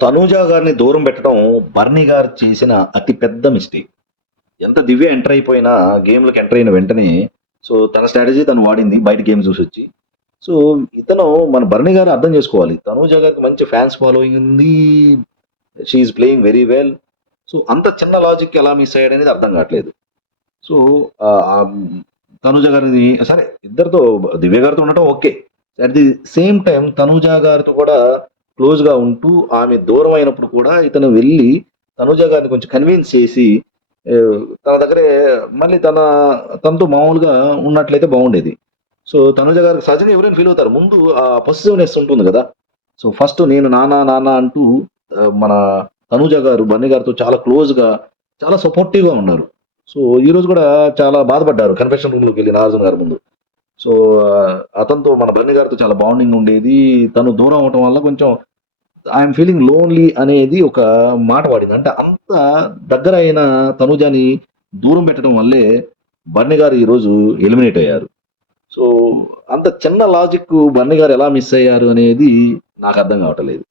తనూజ గారిని దూరం పెట్టడం బర్నీ గారు చేసిన అతి పెద్ద మిస్టేక్. ఎంత దివ్య ఎంటర్ అయిపోయినా గేమ్‌లోకి ఎంటర్ అయిన వెంటనే సో, తన స్ట్రాటజీ తను వాడింది బయట గేమ్ చూసొచ్చి. సో, ఇతను మన బర్నీ గారు అర్థం చేసుకోవాలి. తనూజ గారికి మంచి ఫ్యాన్స్ ఫాలోయింగ్ ఉంది. She is playing very well. So, అంత చిన్న లాజిక్ ఎలా మిస్ అయ్యాడనేది అర్థం కావట్లేదు. సో, ఆహ్, ఆహ్, తనూజ గారిది సరే ఇద్దరితో దివ్య గారితో ఉండటం okay. At the same time Tanuja గారితో కూడా క్లోజ్‌గా ఉంటూ ఆమె దూరం అయినప్పుడు కూడా ఇతను వెళ్లి తనూజ గారిని కొంచెం కన్విన్స్ చేసి తన దగ్గరే మళ్ళీ తనతో మామూలుగా ఉన్నట్లయితే బాగుండేది. సో, తనూజ గారికి సహజంగా ఎవరైనా ఫీల్ అవుతారు. ముందు ఆ పొసెసివ్‌నెస్ ఉంటుంది గదా! సో, ఫస్ట్ నేను నాన్న, నాన్న అంటూ మన తనూజ గారు బన్నీ గారితో చాలా క్లోజ్‌గా, చాలా సపోర్టివ్‌గా ఉన్నారు. సో, ఈరోజు కూడా చాలా బాధపడ్డారు కన్ఫెషన్ రూమ్‌లోకెళ్ళి నాగార్జున గారి ముందు. సో, అతనితో మన బన్నీ గారితో చాలా బాండింగ్ ఉండేది. తను దూరం అవ్వటం వల్ల కొంచెం ఐయామ్ ఫీలింగ్ లోన్‌లీ అనేది ఒక మాట వాడింది. అంటే అంత దగ్గరైన తనూజని దూరం పెట్టడం వల్లే బన్నీ గారు ఈరోజు ఎలిమినేట్ అయ్యారు. సో, అంత చిన్న లాజిక్ బన్నీ గారు ఎలా మిస్ అయ్యారు అనేది నాకు అర్థం కావట్లేదు.